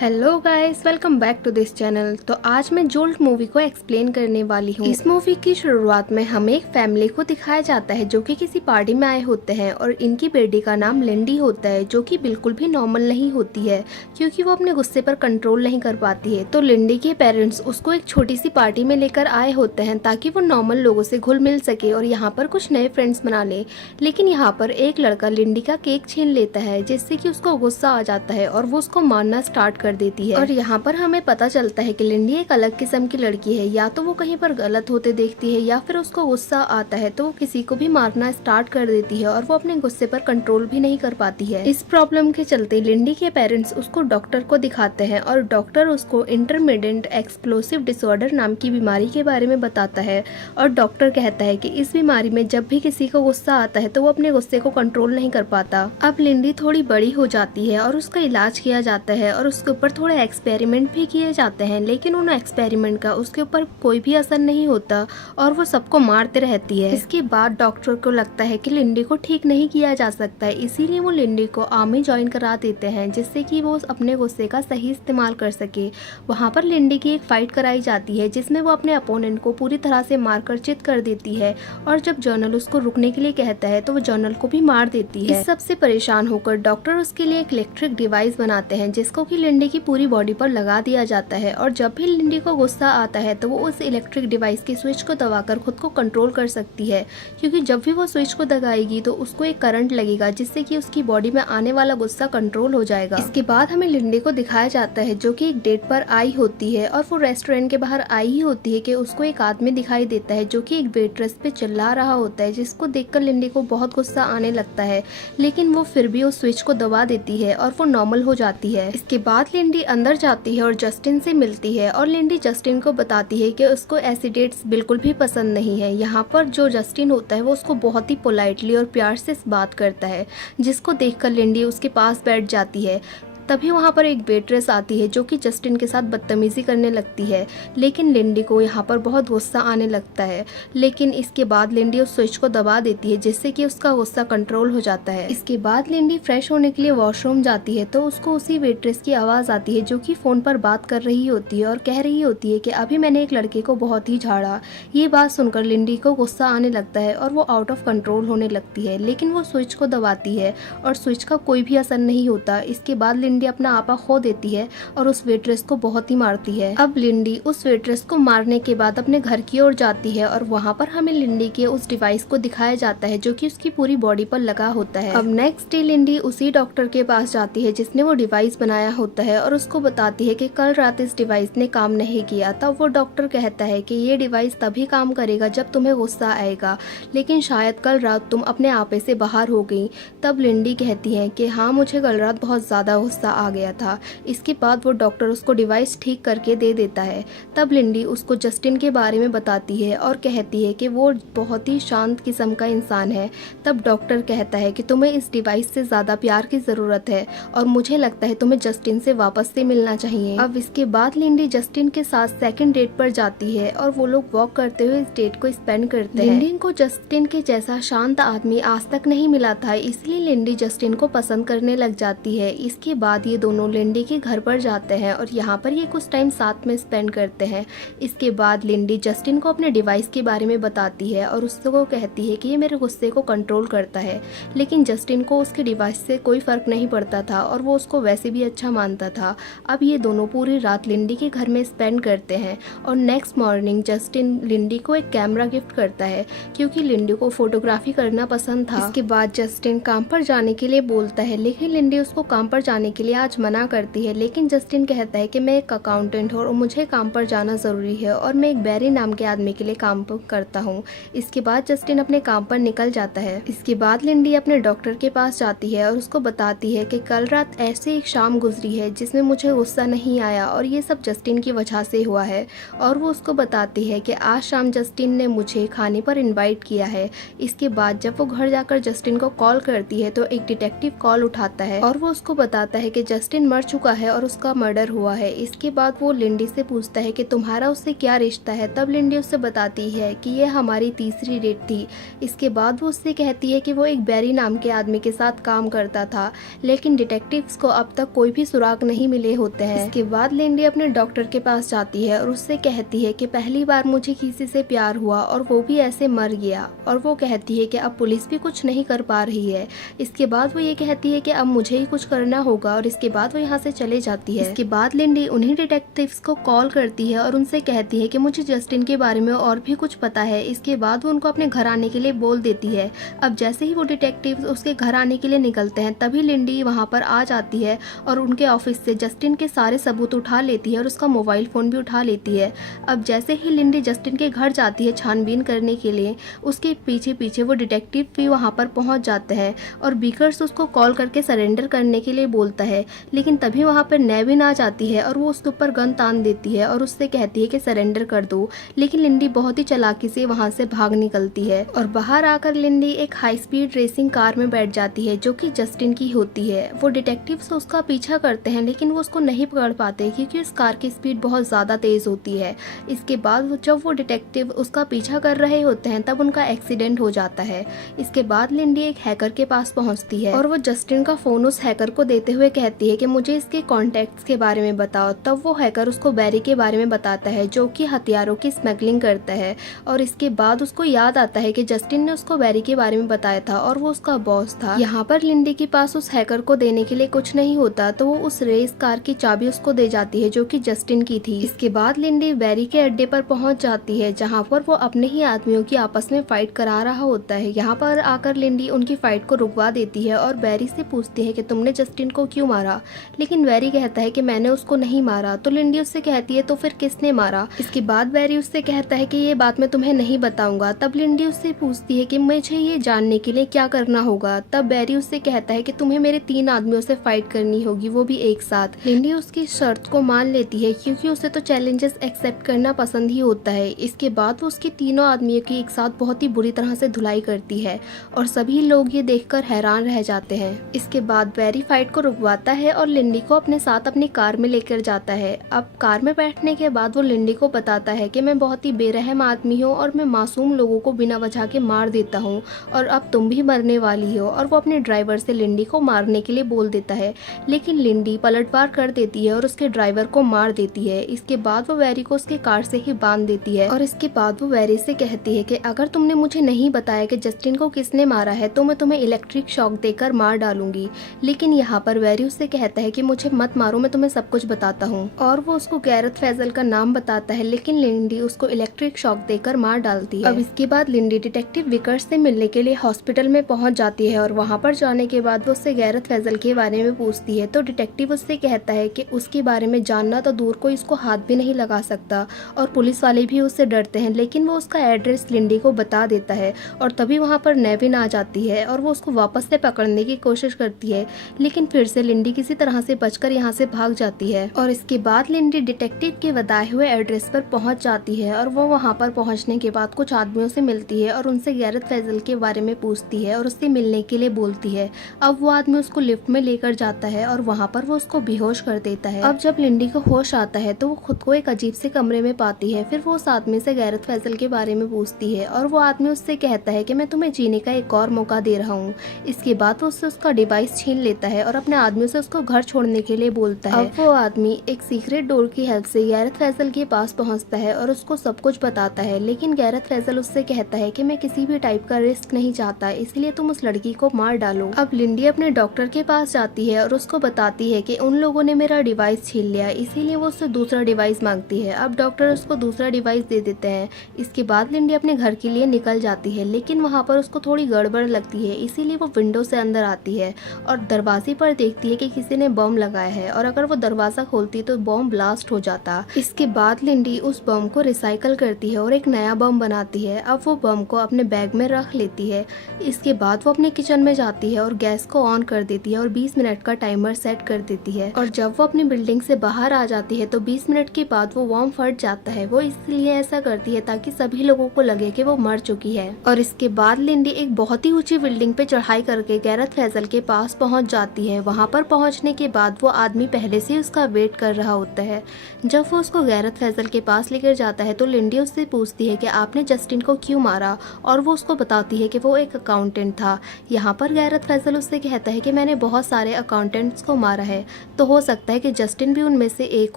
Hello guys, welcome back to this channel. तो आज मैं जोल्ट मूवी को एक्सप्लेन करने वाली हूँ। इस मूवी की शुरुआत में हमें एक फैमिली को दिखाया जाता है जो कि किसी पार्टी में आए होते हैं और इनकी बेटी का नाम लिंडी होता है, जो कि बिल्कुल भी नॉर्मल नहीं होती है क्योंकि वो अपने गुस्से पर कंट्रोल नहीं कर पाती है। तो लिंडी के पेरेंट्स उसको एक छोटी सी पार्टी में लेकर आए होते हैं ताकि वो नॉर्मल लोगों से घुल मिल सके और यहाँ पर कुछ नए फ्रेंड्स बना ले। लेकिन यहाँ पर एक लड़का लिंडी का केक छीन लेता है जिससे कि उसको गुस्सा आ जाता है और वो उसको मारना स्टार्ट कर देती है। और यहाँ पर हमें पता चलता है कि लिंडी एक अलग किस्म की लड़की है, या तो वो कहीं पर गलत होते देखती है या फिर उसको गुस्सा आता है तो वो किसी को भी मारना स्टार्ट कर देती है और वो अपने गुस्से पर कंट्रोल भी नहीं कर पाती है। इस प्रॉब्लम के चलते लिंडी के पेरेंट्स उसको डॉक्टर को दिखाते हैं और डॉक्टर उसको इंटरमिटेंट एक्सप्लोसिव डिसऑर्डर नाम की बीमारी के बारे में बताता है। और डॉक्टर कहता है कि इस बीमारी में जब भी किसी को गुस्सा आता है तो वो अपने गुस्से को कंट्रोल नहीं कर पाता। अब लिंडी थोड़ी बड़ी हो जाती है और उसका इलाज किया जाता है और उसके ऊपर थोड़े एक्सपेरिमेंट भी किए जाते हैं, लेकिन उन एक्सपेरिमेंट का उसके ऊपर कोई भी असर नहीं होता और वो सबको मारते रहती है। इसके बाद डॉक्टर को लगता है कि लिंडी को ठीक नहीं किया जा सकता है, इसीलिए वो लिंडी को आर्मी ज्वाइन करा देते हैं जिससे कि वो अपने गुस्से का सही इस्तेमाल कर सके। वहाँ पर लिंडी की एक फाइट कराई जाती है जिसमें वो अपने अपोनेंट को पूरी तरह से मारकर चित कर देती है और जब जर्नल उसको रुकने के लिए कहता है तो वो जर्नल को भी मार देती है। इस सबसे परेशान होकर डॉक्टर उसके लिए एक इलेक्ट्रिक डिवाइस बनाते हैं जिसको कि लिंडी की पूरी बॉडी पर लगा दिया जाता है और जब भी लिंडी को गुस्सा आता है तो वो उस इलेक्ट्रिक डिवाइस के स्विच को दबाकर खुद को कंट्रोल कर सकती है, क्योंकि जब भी वो स्विच को दबाएगी तो उसको एक करंट लगेगा जिससे कि उसकी बॉडी में आने वाला गुस्सा कंट्रोल हो जाएगा। इसके बाद हमें लिंडी को दिखाया जाता है जो कि एक डेट पर आई होती है और वो रेस्टोरेंट के बाहर आई ही होती है कि उसको एक आदमी दिखाई देता है जो कि एक वेट्रेस पे चिल्ला रहा होता है, जिसको देखकर लिंडी को बहुत गुस्सा आने लगता है, लेकिन वो फिर भी उस स्विच को दबा देती है और वो नॉर्मल हो जाती है। इसके बाद लिंडी अंदर जाती है और जस्टिन से मिलती है और लिंडी जस्टिन को बताती है कि उसको ऐसी डेट्स बिल्कुल भी पसंद नहीं है। यहाँ पर जो जस्टिन होता है वो उसको बहुत ही पोलाइटली और प्यार से बात करता है, जिसको देखकर लिंडी उसके पास बैठ जाती है। तभी वहाँ पर एक वेट्रेस आती है जो कि जस्टिन के साथ बदतमीजी करने लगती है, लेकिन लिंडी को यहाँ पर बहुत गुस्सा आने लगता है। लेकिन इसके बाद लिंडी उस स्विच को दबा देती है जिससे कि उसका गुस्सा कंट्रोल हो जाता है। इसके बाद लिंडी फ्रेश होने के लिए वॉशरूम जाती है तो उसको उसी वेट्रेस की आवाज़ आती है जो कि फ़ोन पर बात कर रही होती है और कह रही होती है कि अभी मैंने एक लड़के को बहुत ही झाड़ा। ये बात सुनकर लिंडी को गुस्सा आने लगता है और वो आउट ऑफ कंट्रोल होने लगती है, लेकिन वो स्विच को दबाती है और स्विच का कोई भी असर नहीं होता। इसके बाद लिंडी अपना आपा खो देती है और उस वेट्रेस को बहुत ही मारती है। अब लिंडी उस वेट्रेस को मारने के बाद अपने घर की ओर जाती है और वहाँ पर हमें लिंडी के उस डिवाइस को दिखाया जाता है जो कि उसकी पूरी बॉडी पर लगा होता है। अब नेक्स्ट डे लिंडी उसी डॉक्टर के पास जाती है जिसने वो डिवाइस बनाया होता है और उसको बताती है कि कल रात इस डिवाइस ने काम नहीं किया। तब वो डॉक्टर कहता है कि ये डिवाइस तभी काम करेगा जब तुम्हें गुस्सा आएगा, लेकिन शायद कल रात तुम अपने आपे से बाहर हो गई। तब लिंडी कहती है कि हाँ, मुझे कल रात बहुत ज्यादा गुस्सा आ गया था। इसके बाद वो डॉक्टर उसको डिवाइस ठीक करके दे देता है। तब लिंडी उसको जस्टिन के बारे में बताती है और कहती है कि वो बहुत ही शांत किस्म का इंसान है। तब डॉक्टर कहता है कि तुम्हें इस डिवाइस से ज़्यादा प्यार की ज़रूरत है और मुझे लगता है तुम्हें जस्टिन से वापस से मिलना चाहिए। अब इसके बाद लिंडी जस्टिन के साथ सेकंड डेट पर जाती है और वो लोग वॉक करते हुए इस डेट को स्पेंड करते हैं। लिंडी को जस्टिन के जैसा शांत आदमी आज तक नहीं मिला था, इसलिए लिंडी जस्टिन को पसंद करने लग जाती है। इसके बाद ये दोनों लिंडी के घर पर जाते हैं और यहाँ पर ये कुछ टाइम साथ में स्पेंड करते हैं। इसके बाद लिंडी जस्टिन को अपने डिवाइस के बारे में बताती है और उसको कहती है कि ये मेरे गुस्से को कंट्रोल करता है, लेकिन जस्टिन को उसके डिवाइस से कोई फर्क नहीं पड़ता था और वो उसको वैसे भी अच्छा मानता था। अब ये दोनों पूरी रात लिंडी के घर में स्पेंड करते हैं और नेक्स्ट मॉर्निंग जस्टिन लिंडी को एक कैमरा गिफ्ट करता है क्योंकि लिंडी को फोटोग्राफी करना पसंद था। इसके बाद जस्टिन काम पर जाने के लिए बोलता है, लेकिन लिंडी उसको काम पर जाने के लिए आज मना करती है। लेकिन जस्टिन कहता है कि मैं एक अकाउंटेंट हूँ और मुझे काम पर जाना ज़रूरी है और मैं एक बैरी नाम के आदमी के लिए काम करता हूँ। इसके बाद जस्टिन अपने काम पर निकल जाता है। इसके बाद लिंडी अपने डॉक्टर के पास जाती है और उसको बताती है कि कल रात ऐसे एक शाम गुजरी है जिसमें मुझे गुस्सा नहीं आया और ये सब जस्टिन की वजह से हुआ है। और वो उसको बताती है कि आज शाम जस्टिन ने मुझे खाने पर इन्वाइट किया है। इसके बाद जब वो घर जाकर जस्टिन को कॉल करती है तो एक डिटेक्टिव कॉल उठाता है और वो उसको बताता है है कि जस्टिन मर चुका है और उसका मर्डर हुआ है। इसके बाद वो लिंडी से पूछता है कि तुम्हारा उससे क्या रिश्ता है। तब लिंडी उससे बताती है कि ये हमारी तीसरी डेट थी। इसके बाद वो उससे कहती है कि वो एक बैरी नाम के आदमी के साथ काम करता था, लेकिन डिटेक्टिव्स को अब तक कोई भी सुराग नहीं मिले होते हैं। इसके बाद लिंडी अपने डॉक्टर के पास जाती है और उससे कहती है कि पहली बार मुझे किसी से प्यार हुआ और वो भी ऐसे मर गया। और वो कहती है कि अब पुलिस भी कुछ नहीं कर पा रही है। इसके बाद वो ये कहती है कि अब मुझे ही कुछ करना होगा और इसके बाद वो यहाँ से चले जाती है। इसके बाद लिंडी उन्हीं डिटेक्टिव्स को कॉल करती है और उनसे कहती है कि मुझे जस्टिन के बारे में और भी कुछ पता है। इसके बाद वो उनको अपने घर आने के लिए बोल देती है। अब जैसे ही वो डिटेक्टिव्स उसके घर आने के लिए निकलते हैं तभी लिंडी वहाँ पर आ जाती है और उनके ऑफिस से जस्टिन के सारे सबूत उठा लेती है और उसका मोबाइल फ़ोन भी उठा लेती है। अब जैसे ही लिंडी जस्टिन के घर जाती है छानबीन करने के लिए, उसके पीछे पीछे वो डिटेक्टिव भी वहाँ पर पहुँच जाते हैं और बीकर्स उसको कॉल करके सरेंडर करने के लिए बोलता है। लेकिन तभी वहाँ पर नेविन आ जाती है और वो उसके ऊपर गन तान देती है और उससे कहती है कि सरेंडर कर दो। लेकिन लिंडी बहुत ही चालाकी से वहाँ से भाग निकलती है और बाहर आकर लिंडी एक हाई स्पीड रेसिंग कार में बैठ जाती है जो कि जस्टिन की होती है। वो डिटेक्टिव्स उसका पीछा करते हैं लेकिन वो उसको नहीं पकड़ पाते क्योंकि उस कार की स्पीड बहुत ज़्यादा तेज़ होती है। इसके बाद जब वो डिटेक्टिव उसका पीछा कर रहे होते हैं तब उनका एक्सीडेंट हो जाता है। इसके बाद लिंडी एक हैकर के पास पहुंचती है और वो जस्टिन का फ़ोन उस हैकर को देते हुए कहती है कि मुझे इसके कॉन्टैक्ट्स के बारे में बताओ। तब वो हैकर उसको बैरी के बारे में बताता है जो कि हथियारों की स्मगलिंग करता है। और इसके बाद उसको याद आता है कि जस्टिन ने उसको बैरी के बारे में बताया था और वो उसका बॉस था। यहाँ पर लिंडी के पास उस हैकर को देने के लिए कुछ नहीं होता तो वो उस रेस कार की चाबी उसको दे जाती है जो कि जस्टिन की थी। इसके बाद लिंडी बैरी के अड्डे पर पहुंच जाती है जहाँ पर वो अपने ही आदमियों की आपस में फाइट करा रहा होता है। यहाँ पर आकर लिंडी उनकी फाइट को रुकवा देती है और बैरी से पूछती है कि तुमने जस्टिन को क्यों मारा। लेकिन बैरी कहता है कि मैंने उसको नहीं मारा। तो लिंडी उससे कहती है तो फिर किसने मारा। इसके बाद बैरी उससे कहता है कि ये बात मैं तुम्हें नहीं बताऊंगा। तब लिंडी उससे पूछती है कि मुझे ये जानने के लिए क्या करना होगा। तब बैरी उससे कहता है कि तुम्हें मेरे 3 आदमियों से फाइट करनी होगी, वो भी एक साथ। लिंडी उसकी शर्त को मान लेती है क्योंकि उसे तो चैलेंजेस एक्सेप्ट करना पसंद ही होता है। इसके बाद वो उसके तीनों आदमियों की एक साथ बहुत ही बुरी तरह से धुलाई करती है और सभी लोग ये देखकर हैरान रह जाते हैं। इसके बाद बैरी फाइट को रुकवाता है और लिंडी को अपने साथ अपनी कार में लेकर जाता है। अब कार में बैठने के बाद वो लिंडी को बताता है कि मैं बहुत ही बेरहम आदमी हूँ और मैं मासूम लोगों को बिना वजह के मार देता हूँ और अब तुम भी मरने वाली हो। और वो अपने ड्राइवर से लिंडी को मारने के लिए बोल देता है लेकिन लिंडी पलटवार कर देती है और उसके ड्राइवर को मार देती है। इसके बाद वो बैरी को उसके कार से ही बांध देती है और इसके बाद वो बैरी से कहती है कि अगर तुमने मुझे नहीं बताया कि जस्टिन को किसने मारा है तो मैं तुम्हें इलेक्ट्रिक शॉक देकर मार डालूंगी। लेकिन यहाँ पर बैरी उससे कहता है कि मुझे मत मारो, मैं तुम्हें सब कुछ बताता हूँ। और वो उसको गैरत फैजल का नाम बताता है लेकिन लिंडी उसको इलेक्ट्रिक शॉक देकर मार डालती है। अब इसके बाद लिंडी डिटेक्टिव विकर्स से मिलने के लिए हॉस्पिटल में पहुंच जाती है और वहाँ पर जाने के बाद वो उससे गैरत फैजल के बारे में पूछती है। तो डिटेक्टिव उससे कहता है कि उसके बारे में जानना तो दूर कोई इसको हाथ भी नहीं लगा सकता और पुलिस वाले भी उससे डरते हैं। लेकिन वो उसका एड्रेस लिंडी को बता देता है और तभी वहाँ पर नेविन आ जाती है और वो उसको वापस से पकड़ने की कोशिश करती है लेकिन फिर से लिंडी किसी तरह से बचकर यहाँ से भाग जाती है। और इसके बाद लिंडी डिटेक्टिव के बताए हुए एड्रेस पर पहुँच जाती है और वो वहाँ पर पहुँचने के बाद कुछ आदमियों से मिलती है और उनसे गैरत फैजल के बारे में पूछती है और उससे मिलने के लिए बोलती है। अब वो आदमी उसको लिफ्ट में लेकर जाता है और वहाँ पर वो उसको बेहोश कर देता है। अब जब लिंडी को होश आता है तो वो खुद को एक अजीब से कमरे में पाती है। फिर वो उस आदमी से गैरत फैजल के बारे में पूछती है और वो आदमी उससे कहता है कि मैं तुम्हें जीने का एक और मौका दे रहा हूँ। इसके बाद वो उससे उसका डिवाइस छीन लेता है और अपने आदमियों से उसको घर छोड़ने के लिए बोलता है। अब वो आदमी एक सीक्रेट डोर की हेल्प से गैरत फैजल के पास पहुँचता है और उसको सब कुछ बताता है। लेकिन गैरत फैजल उससे कहता है कि मैं किसी भी टाइप का रिस्क नहीं चाहता, इसलिए तुम उस लड़की को मार डालो। अब लिंडी अपने डॉक्टर के पास जाती है और उसको बताती है कि उन लोगों ने मेरा डिवाइस छीन लिया, इसीलिए वो उससे दूसरा डिवाइस मांगती है। अब डॉक्टर उसको दूसरा डिवाइस दे देते हैं। इसके बाद लिंडी अपने घर के लिए निकल जाती है लेकिन वहाँ पर उसको थोड़ी गड़बड़ लगती है, इसीलिए वो विंडो से अंदर आती है और दरवाजे पर देखती है कि किसी ने बम लगाया है और अगर वो दरवाजा खोलती तो बम ब्लास्ट हो जाता। इसके बाद लिंडी उस बम को रिसाइकल करती है और एक नया बम बनाती है। अब वो बम को अपने बैग में रख लेती है। इसके बाद वो अपने किचन में जाती है और गैस को ऑन कर देती है और 20 मिनट का टाइमर सेट कर देती है। और जब वो अपनी बिल्डिंग से बाहर आ जाती है तो 20 मिनट के बाद वो बम फट जाता है। वो इसलिए ऐसा करती है ताकि सभी लोगों को लगे कि वो मर चुकी है। और इसके बाद लिंडी एक बहुत ही ऊंची बिल्डिंग पे चढ़ाई करके गैरत फैजल के पास पहुंच जाती है। वहाँ पर पर पहुंचने के बाद वो आदमी पहले से उसका वेट कर रहा होता है। जब वो उसको गैरत फैसल के पास लेकर जाता है तो लिंडी उससे पूछती है कि आपने जस्टिन को क्यों मारा, और वो उसको बताती है कि वो एक अकाउंटेंट था। यहाँ पर गैरत फैसल उससे कहता है कि मैंने बहुत सारे अकाउंटेंट्स को मारा है, तो हो सकता है कि जस्टिन भी उनमें से एक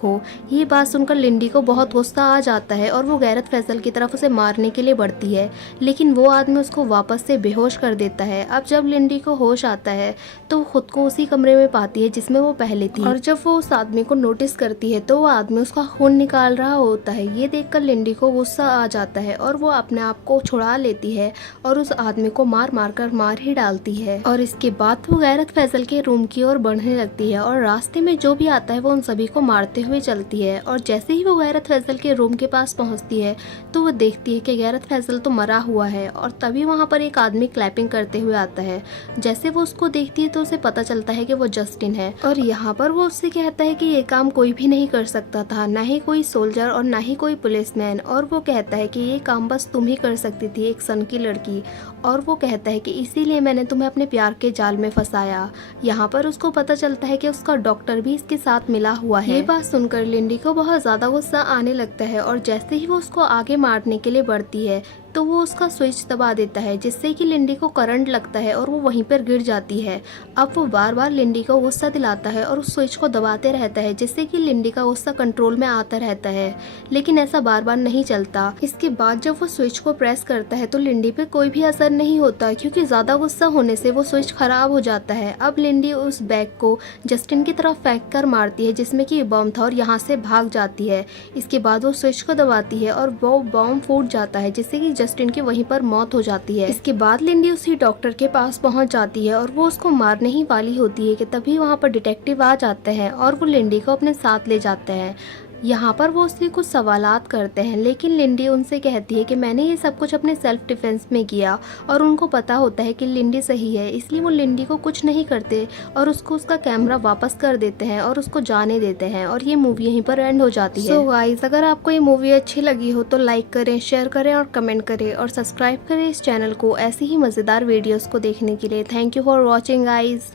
हो। ये बात सुनकर लिंडी को बहुत गुस्सा आ जाता है और वो गैरत फैसल की तरफ उसे मारने के लिए बढ़ती है, लेकिन वो आदमी उसको वापस से बेहोश कर देता है। अब जब लिंडी को होश आता है तो वो खुद को उसी कमरे में पाती है जिसमें वो पहले थी, और जब वो उस आदमी को नोटिस करती है तो वो आदमी उसका खून निकाल रहा होता है। ये देखकर लिंडी को गुस्सा आ जाता है और वो अपने आप को छुड़ा लेती है और उस आदमी को मार मार कर मार ही डालती है। और इसके बाद वो गैरत फैसल के रूम की ओर बढ़ने लगती है और रास्ते में जो भी आता है वो उन सभी को मारते हुए चलती है। और जैसे ही वो गैरत फैसल के रूम के पास पहुंचती है तो वो देखती है कि गैरत फैसल तो मरा हुआ है, और तभी वहाँ पर एक आदमी क्लैपिंग करते हुए आता है। जैसे वो उसको देखती है तो उसे पता चलता है कि वो जस्टिन है, और यहाँ पर वो उससे कहता है कि ये काम कोई भी नहीं कर सकता था, ना ही कोई सोल्जर और ना ही कोई पुलिसमैन। और वो कहता है कि ये काम बस तुम ही कर सकती थी, एक सन की लड़की। और वो कहता है कि इसीलिए मैंने तुम्हें अपने प्यार के जाल में फंसाया। यहाँ पर उसको पता चलता है कि उसका डॉक्टर भी इसके साथ मिला हुआ है। ये बात सुनकर लिंडी को बहुत ज्यादा गुस्सा आने लगता है, और जैसे ही वो उसको आगे मारने के लिए बढ़ती है तो वो उसका स्विच दबा देता है, जिससे कि लिंडी को करंट लगता है और वो वहीं पर गिर जाती है। अब वो बार बार लिंडी को गुस्सा दिलाता है और उस स्विच को दबाते रहता है, जिससे कि लिंडी का गुस्सा कंट्रोल में आता रहता है, लेकिन ऐसा बार बार नहीं चलता। इसके बाद जब वो स्विच को प्रेस करता है तो लिंडी पे कोई भी असर नहीं होता, क्योंकि ज्यादा गुस्सा होने से वो स्विच खराब हो जाता है। अब लिंडी उस बैग को जस्टिन की तरफ फेंक कर मारती है जिसमें कि बॉम्ब था, और यहाँ से भाग जाती है। इसके बाद वो स्विच को दबाती है और वो बॉम्ब फूट जाता है, जिससे कि जस्टिन की वहीं पर मौत हो जाती है। इसके बाद लिंडी उसी डॉक्टर के पास पहुंच जाती है और वो उसको मारने ही वाली होती है कि तभी वहां पर डिटेक्टिव आ जाते हैं और वो लिंडी को अपने साथ ले जाते हैं। यहाँ पर वो उससे कुछ सवालात करते हैं, लेकिन लिंडी उनसे कहती है कि मैंने ये सब कुछ अपने सेल्फ डिफेंस में किया, और उनको पता होता है कि लिंडी सही है, इसलिए वो लिंडी को कुछ नहीं करते और उसको उसका कैमरा वापस कर देते हैं और उसको जाने देते हैं, और ये मूवी यहीं पर एंड हो जाती है। सो गाइस, अगर आपको ये मूवी अच्छी लगी हो तो लाइक करें, शेयर करें और कमेंट करें, और सब्सक्राइब करें इस चैनल को ऐसी ही मज़ेदार वीडियोज़ को देखने के लिए। Thank you for watching guys.